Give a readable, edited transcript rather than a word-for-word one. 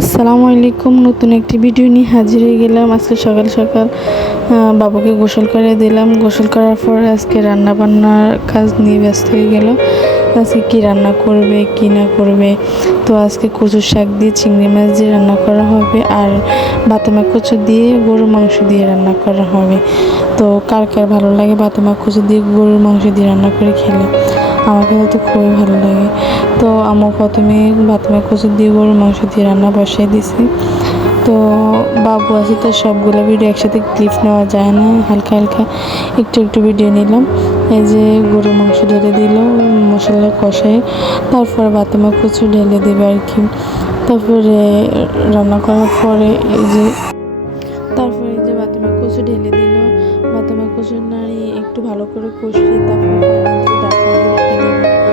আসসালামু আলাইকুম। নতুন একটি ভিডিও নিয়ে হাজির হয়ে গেলাম। আজকে সকাল সকাল বাবুকে গোসল করে দিলাম। গোসল করার পর আজকে রান্না বান্নার কাজ নিয়ে ব্যস্ত হয়ে গেল। আজকে কী রান্না করবে কি না করবে। তো আজকে কচুর শাক দিয়ে চিংড়ি মাছ দিয়ে রান্না করা হবে, আর বাদামা কচু দিয়ে গরুর মাংস দিয়ে রান্না করা হবে। তো কার কার ভালো লাগে বাদামা কচু দিয়ে গরুর মাংস দিয়ে রান্না করে খেলে? আমার কাছে তো খুবই ভালো লাগে। তো আমার প্রথমে বাদামা কচু দিয়ে গরুর মাংস দিয়ে রান্না বসাই দিছি। তো বাবু আছে, তো সবগুলো ভিডিও একসাথে ক্লিপ নেওয়া যায় না, হালকা হালকা একটু একটু ভিডিও নিলাম। এই যে গরুর মাংস ঢেলে দিল মশলা কষায়, তারপরে বাদামা কচু ঢেলে দেবে আর কি। তারপরে রান্না করার পরে এই যে বাদামা কচু ঢেলে দিল। বাদামা কচু নাড়িয়ে একটু ভালো করে কষিয়ে তারপরে পানি দিয়ে ঢাকনা দিয়ে রেখে দেবো।